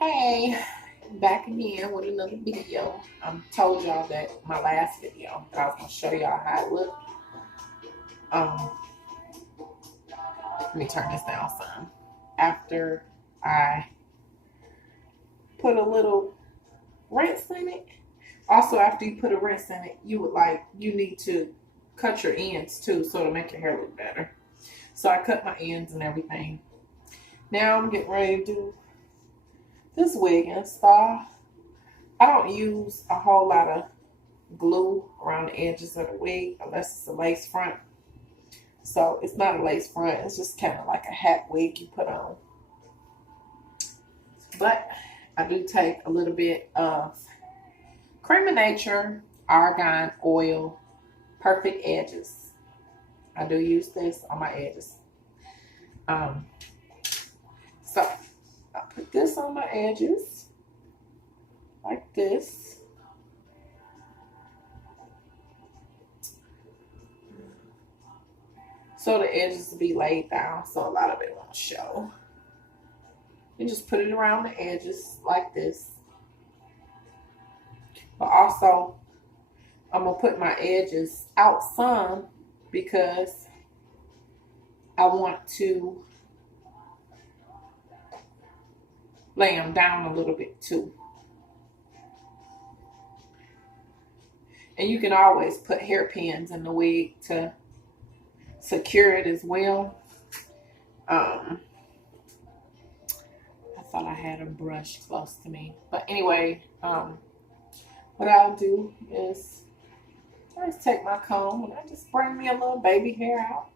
Hey, back again with another video. I told y'all that my last video that I was gonna show y'all how it looked. Um, let me turn this down some. After I put a little rinse in it. Also, after you put a rinse in it, you need to cut your ends too, so to make your hair look better. So I cut my ends and everything. Now I'm getting ready to do this wig install. I don't use a whole lot of glue around the edges of the wig unless it's a lace front. So it's not a lace front, it's just kind of like a hat wig you put on. But I do take a little bit of Cream of Nature Argan Oil Perfect Edges. I do use this on my edges. So I put this on my edges like this. So the edges will be laid down so a lot of it won't show. You just put it around the edges like this. But also, I'm going to put my edges out some because I want to lay them down a little bit too. And you can always put hairpins in the wig to secure it as well. I thought I had a brush close to me. But anyway, what I'll do is I just take my comb and I just bring me a little baby hair out.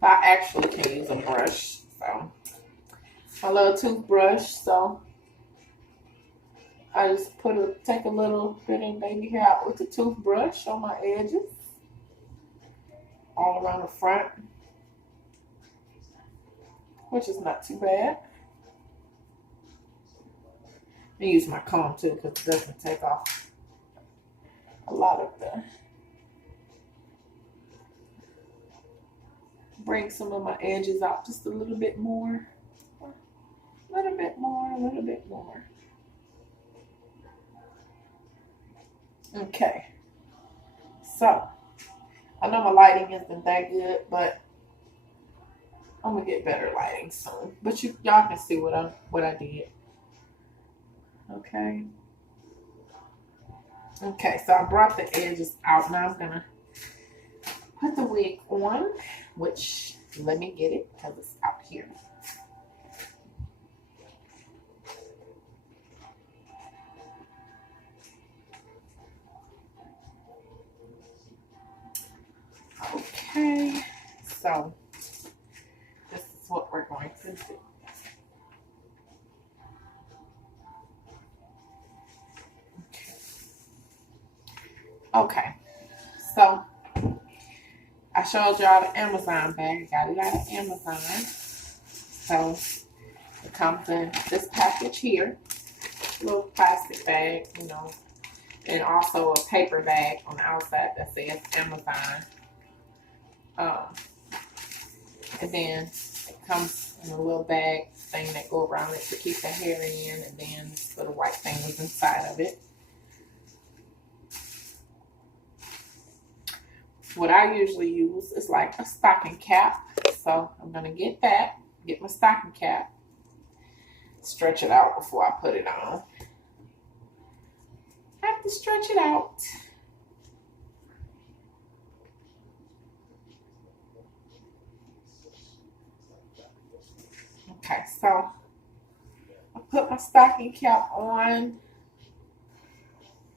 I actually can use a brush. So a little toothbrush. So I just take a little bit of baby hair out with the toothbrush on my edges. All around the front. Which is not too bad. I use my comb too because it doesn't take off a lot of the. Bring some of my edges out just a little bit more. A little bit more, a little bit more. Okay. So, I know my lighting isn't that good, but I'm gonna get better lighting soon. But y'all can see what I did. Okay. Okay, so I brought the edges out. Now I'm gonna put the wig on, which let me get it because it's out here. Okay, so this is what we're going to do. Okay, so I showed y'all the Amazon bag. I got it out of Amazon. So it comes in this package here, little plastic bag, and also a paper bag on the outside that says Amazon. And then it comes in a little bag thing that go around it to keep the hair in, and then this little white thing is inside of it. What I usually use is like a stocking cap. So I'm going to get my stocking cap, stretch it out before I put it on. I have to stretch it out. Okay, so I put my stocking cap on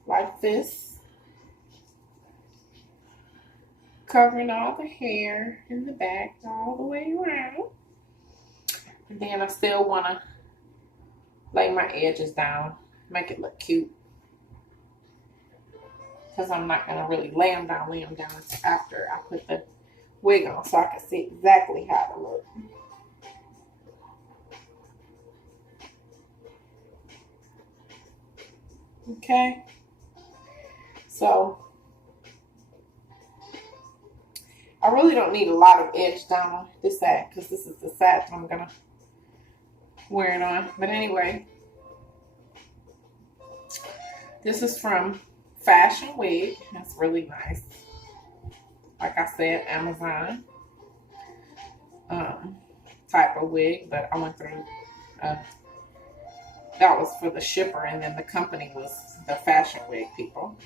like this, covering all the hair in the back all the way around. And then I still want to lay my edges down, make it look cute. Because I'm not going to really lay them down until after I put the wig on, so I can see exactly how to look. Okay, so I really don't need a lot of edge down on this side because this is the side that I'm going to wear it on. But anyway, This is from Fashion Wig. It's really nice. Like I said, Amazon type of wig, but I went through, that was for the shipper, and then the company was the Fashion Wig people.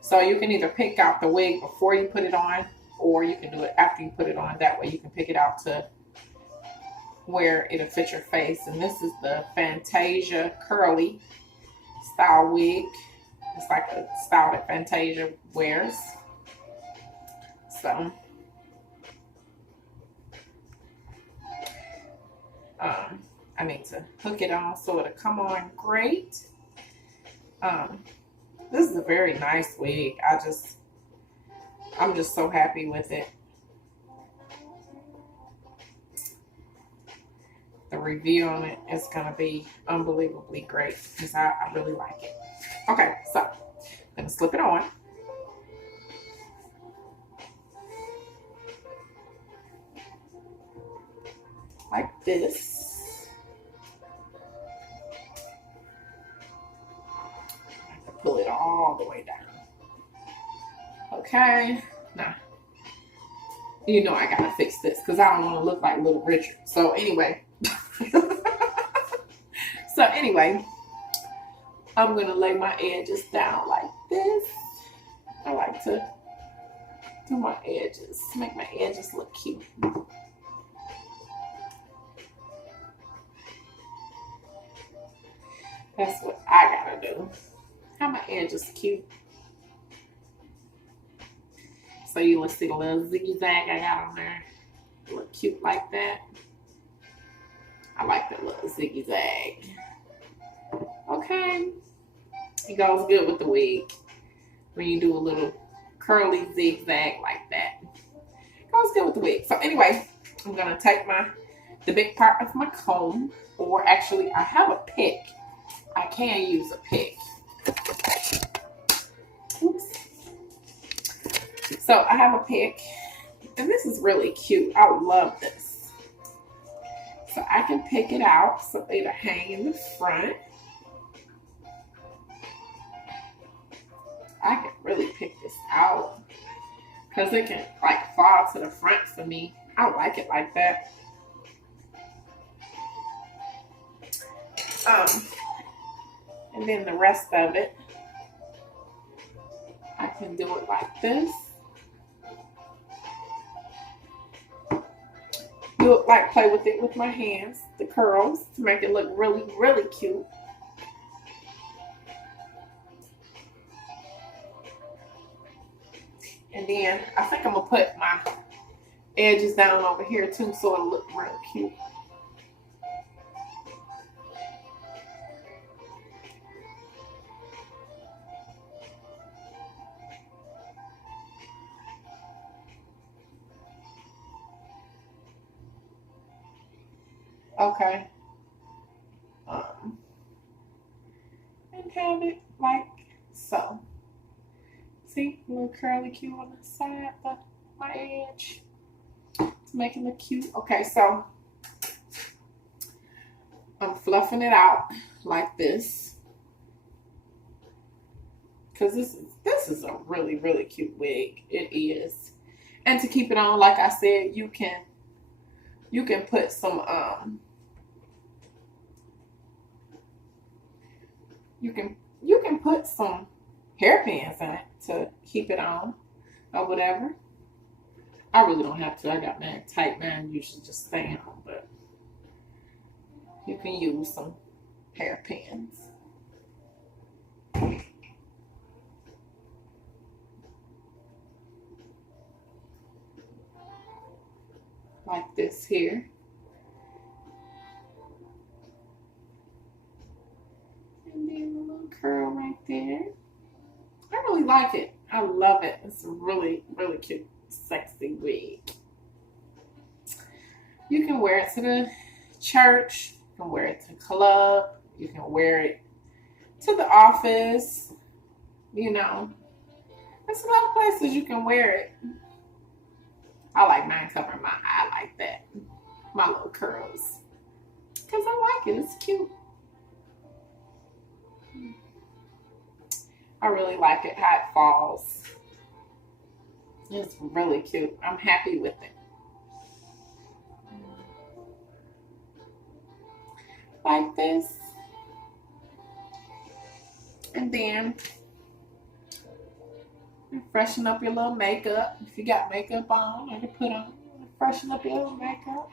So you can either pick out the wig before you put it on, or you can do it after you put it on. That way you can pick it out to where it'll fit your face. And this is the Fantasia curly style wig. It's like a style that Fantasia wears. So I need to hook it on so it'll come on great. This is a very nice wig. I'm just so happy with it. The review on it is going to be unbelievably great because I really like it. Okay, so I'm going to slip it on. Like this. Pull it all the way down. Okay, now you know I gotta fix this because I don't want to look like Little Richard. So anyway, I'm gonna lay my edges down like this. I like to do my edges, make my edges look cute. That's what I gotta do. How my edges cute. So you will see the little zigzag I got on there. Look cute like that. I like that little zigzag. Okay. It goes good with the wig. When you do a little curly zigzag like that. It goes good with the wig. So anyway, I'm gonna take the big part of my comb, or actually I have a pick. I can use a pick. Oops. So I have a pick, and this is really cute. I love this. So I can pick it out so it'll hang in the front. I can really pick this out because it can like fall to the front for me. I like it like that. And then the rest of it, I can do it like this. Do it like play with it with my hands, the curls, to make it look really, really cute. And then I think I'm gonna put my edges down over here too, so it'll look real cute. Okay. And have it like so. See, a little curly cute on the side of my edge to make it look cute. Okay, so I'm fluffing it out like this because this is a really, really cute wig. It is. And to keep it on, like I said, you can put some you can put some hairpins in it to keep it on or whatever. I really don't have to. I got mine tight. Mine usually just stay on, but you can use some hairpins. Like this here. And then a little curl right there. I really like it. I love it. It's a really, really cute, sexy wig. You can wear it to the church. You can wear it to the club. You can wear it to the office. You know, there's a lot of places you can wear it. I like mine covering my eye like that. My little curls. Because I like it. It's cute. I really like it how it falls. It's really cute. I'm happy with it. Like this. And then freshen up your little makeup. If you got makeup on or to put on, freshen up your little makeup.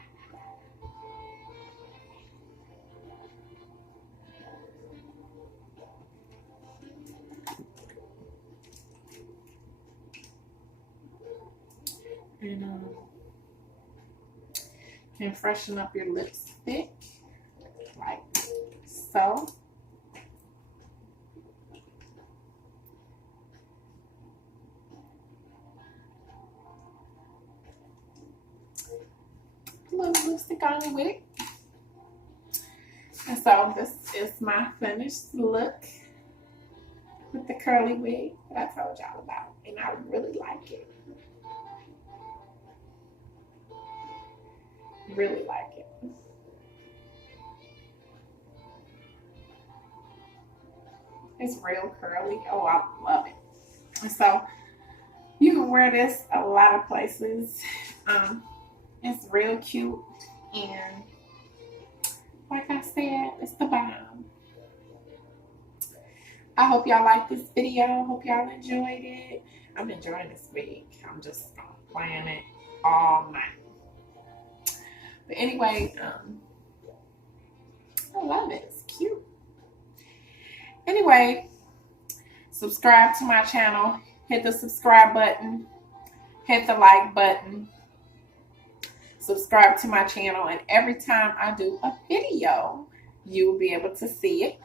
And can freshen up your lipstick like so. A little lipstick on with it. And so this is my finished look with the curly wig that I told y'all about, and I really like it. Really like it. It's real curly. Oh, I love it. And so you can wear this a lot of places. It's real cute, and like I said, it's the bomb. I hope y'all like this video. Hope y'all enjoyed it. I'm enjoying this wig. I'm just playing it all night. But anyway, I love it. It's cute. Anyway, subscribe to my channel. Hit the subscribe button. Hit the like button. Subscribe to my channel. And every time I do a video, you will be able to see it.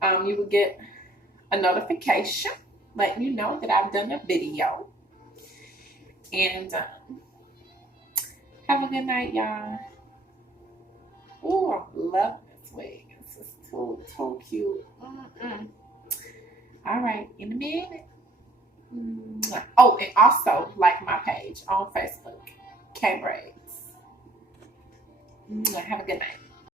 You will get a notification letting you know that I've done a video. And have a good night, y'all. Oh, I love this wig. It's just so cute. All right, in a minute. Oh, and also like my page on Facebook, K Braids. Have a good night.